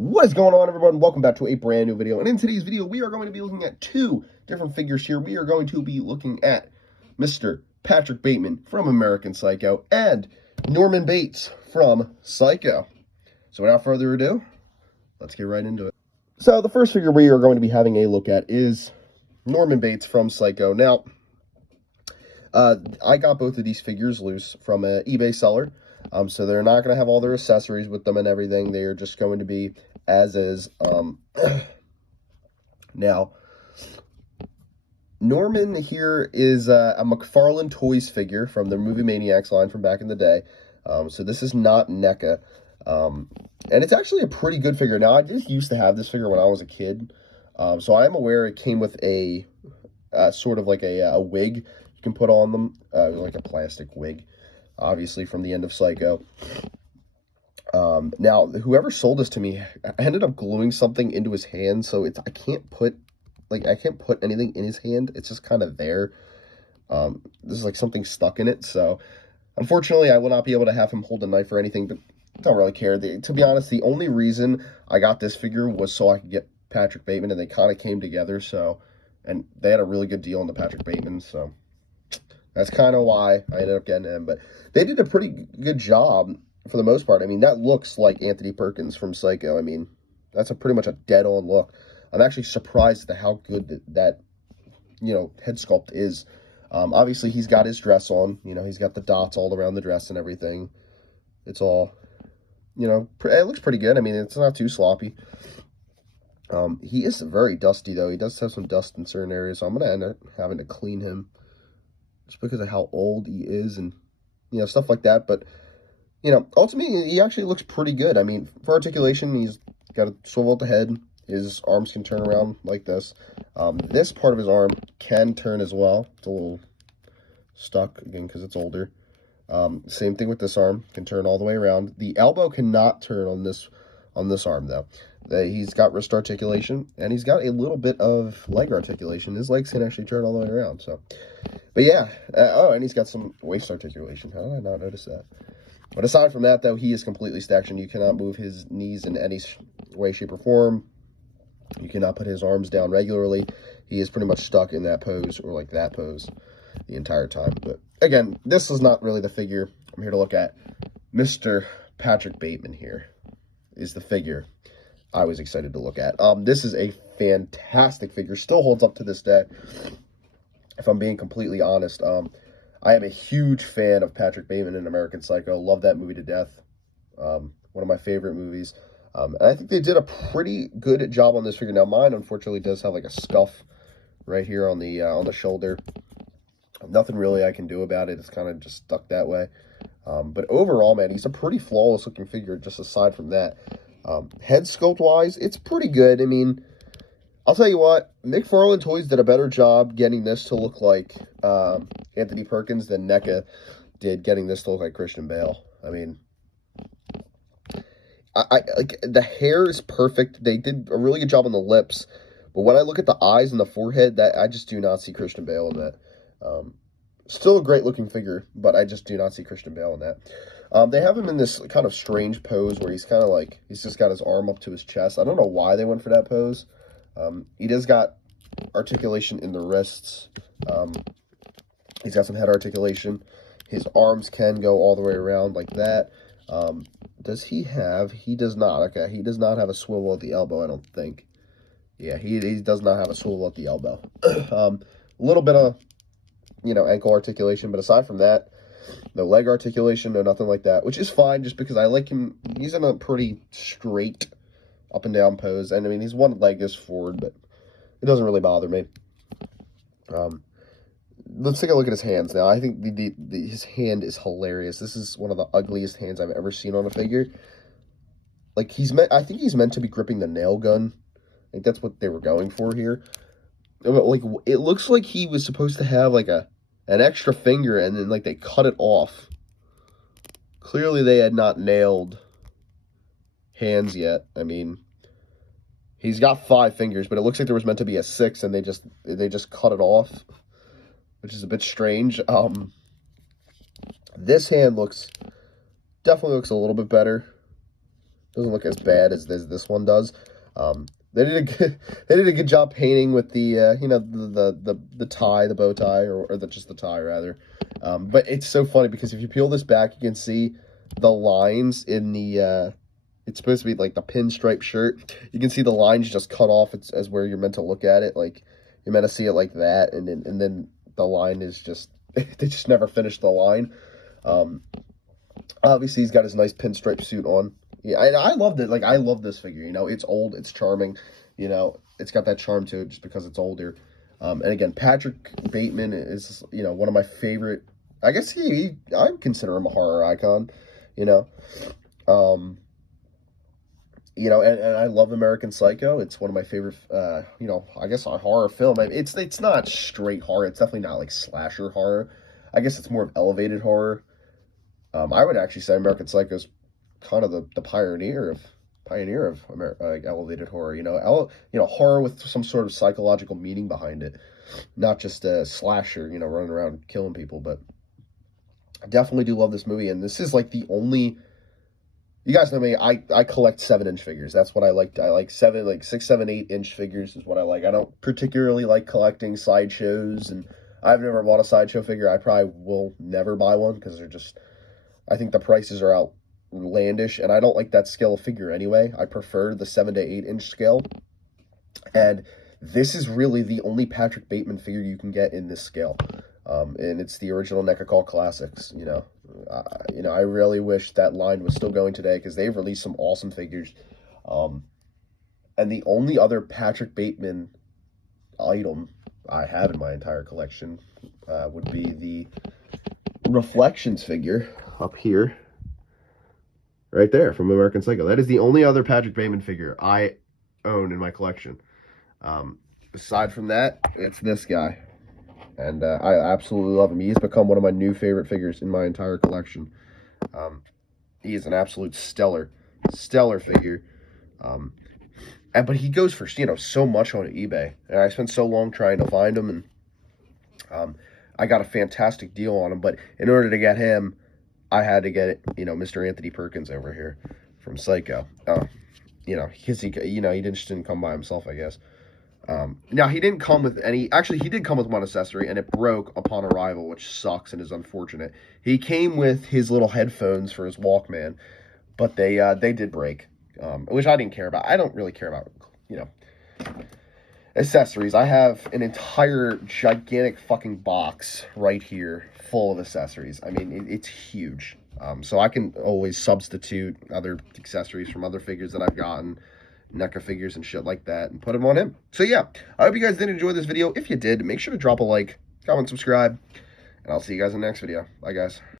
What is going on, everyone? Welcome back to a brand new video. And in today's video, we are going to be looking at two different figures here. We are going to be looking at Mr. Patrick Bateman from American Psycho and Norman Bates from Psycho. So without further ado, let's get right into it. So the first figure we are going to be having a look at is Norman Bates from Psycho. Now, I got both of these figures loose from an eBay seller. So they're not going to have all their accessories with them and everything. They are just going to be as is. Now, Norman here is a McFarlane Toys figure from the Movie Maniacs line from back in the day. So this is not NECA. And it's actually a pretty good figure. Now, I just used to have this figure when I was a kid. So I am aware it came with a sort of like a wig you can put on them, like a plastic wig. Obviously from the end of Psycho. Now, whoever sold this to me, I ended up gluing something into his hand, so I can't put anything in his hand. It's just kind of there. This is like something stuck in it, so unfortunately I will not be able to have him hold a knife or anything, but I don't really care. To be honest, the only reason I got this figure was so I could get Patrick Bateman, and they kind of came together, and they had a really good deal on the Patrick Bateman, so that's kind of why I ended up getting him. But they did a pretty good job for the most part. I mean, that looks like Anthony Perkins from Psycho. I mean, that's pretty much a dead-on look. I'm actually surprised at how good that head sculpt is. Obviously, he's got his dress on. He's got the dots all around the dress and everything. It's all, it looks pretty good. I mean, it's not too sloppy. He is very dusty, though. He does have some dust in certain areas, so I'm going to end up having to clean him. Just because of how old he is and, stuff like that. But, ultimately, he actually looks pretty good. I mean, for articulation, he's got a swivel at the head. His arms can turn around like this. This part of his arm can turn as well. It's a little stuck, again, because it's older. Same thing with this arm. Can turn all the way around. The elbow cannot turn on this arm, though. He's got wrist articulation, and he's got a little bit of leg articulation. His legs can actually turn all the way around, so... But yeah, and he's got some waist articulation. How did I not notice that? But aside from that, though, he is completely stacked, and you cannot move his knees in any way, shape, or form. You cannot put his arms down regularly. He is pretty much stuck in that pose, or like that pose, the entire time. But again, this is not really the figure I'm here to look at. Mr. Patrick Bateman here is the figure I was excited to look at. This is a fantastic figure. Still holds up to this day. If I'm being completely honest, I am a huge fan of Patrick Bateman in American Psycho. Love that movie to death. One of my favorite movies. And I think they did a pretty good job on this figure. Now, mine, unfortunately, does have like a scuff right here on the shoulder. Nothing really I can do about it. It's kind of just stuck that way. But overall, man, he's a pretty flawless-looking figure, just aside from that. Head sculpt-wise, it's pretty good. I mean... I'll tell you what, McFarlane Toys did a better job getting this to look like Anthony Perkins than NECA did getting this to look like Christian Bale. I mean, I like the hair is perfect. They did a really good job on the lips, but when I look at the eyes and the forehead, that I just do not see Christian Bale in that. Still a great looking figure, but I just do not see Christian Bale in that. They have him in this kind of strange pose where he's kind of like he's just got his arm up to his chest. I don't know why they went for that pose. He does got articulation in the wrists. He's got some head articulation. His arms can go all the way around like that. Does he have? He does not. Okay, he does not have a swivel at the elbow, I don't think. Yeah, he does not have a swivel at the elbow. A little bit of, ankle articulation, but aside from that, no leg articulation, no nothing like that, which is fine just because I like him. He's in a pretty straight up and down pose, and I mean, his one leg is forward, but it doesn't really bother me. Let's take a look at his hands now. I think his hand is hilarious. This is one of the ugliest hands I've ever seen on a figure. Like, I think he's meant to be gripping the nail gun. I think that's what they were going for here. Like, it looks like he was supposed to have, like, an extra finger, and then, like, they cut it off. Clearly, they had not nailed hands yet. I mean, he's got 5 fingers, but it looks like there was meant to be a 6, and they just cut it off, which is a bit strange. This hand definitely looks a little bit better. Doesn't look as bad as this one does. They did a good, they did a good job painting with the you know, the tie, the bow tie, or just the tie rather. But it's so funny because if you peel this back, you can see the lines in the it's supposed to be like the pinstripe shirt. You can see the lines just cut off as where you're meant to look at it. Like you're meant to see it like that, and then the line is just they just never finished the line. Obviously he's got his nice pinstripe suit on. Yeah, and I loved it. Like I love this figure. You know, it's old, it's charming. You know, it's got that charm to it just because it's older. And again, Patrick Bateman is, you know, one of my favorite. I guess I consider him a horror icon. You know, you know, and I love American Psycho. It's one of my favorite, you know, I guess a horror film. I mean, it's not straight horror. It's definitely not like slasher horror. I guess it's more of elevated horror. I would actually say American Psycho is kind of the pioneer of like elevated horror. You know, horror with some sort of psychological meaning behind it, not just a slasher. You know, running around killing people. But I definitely do love this movie, and this is like the only. You guys know me. I collect 7-inch figures. That's what I like. I like 6, 7, 8-inch figures is what I like. I don't particularly like collecting sideshows, and I've never bought a sideshow figure. I probably will never buy one because they're just. I think the prices are outlandish, and I don't like that scale of figure anyway. I prefer the 7 to 8-inch scale, and this is really the only Patrick Bateman figure you can get in this scale, and it's the original NECA Call Classics. You know, I really wish that line was still going today because they've released some awesome figures, and the only other Patrick Bateman item I have in my entire collection would be the Reflections figure up here, right there, from American Psycho. That is the only other Patrick Bateman figure I own in my collection. Aside from that, it's this guy, and I absolutely love him. He's become one of my new favorite figures in my entire collection. He is an absolute stellar figure. But he goes for, you know, so much on eBay, and I spent so long trying to find him, and I got a fantastic deal on him. But in order to get him, I had to get, you know, Mr. Anthony Perkins over here from Psycho. You know, because he just didn't come by himself, I guess. Now, he didn't come with any. Actually, he did come with one accessory, and it broke upon arrival, which sucks and is unfortunate. He came with his little headphones for his Walkman, but they did break, which I didn't care about. I don't really care about, you know, accessories. I have an entire gigantic fucking box right here full of accessories. I mean, it's huge. So I can always substitute other accessories from other figures that I've gotten, NECA figures and shit like that, and put them on him. So yeah, I hope you guys did enjoy this video. If you did, make sure to drop a like, comment, subscribe, and I'll see you guys in the next video. Bye, guys.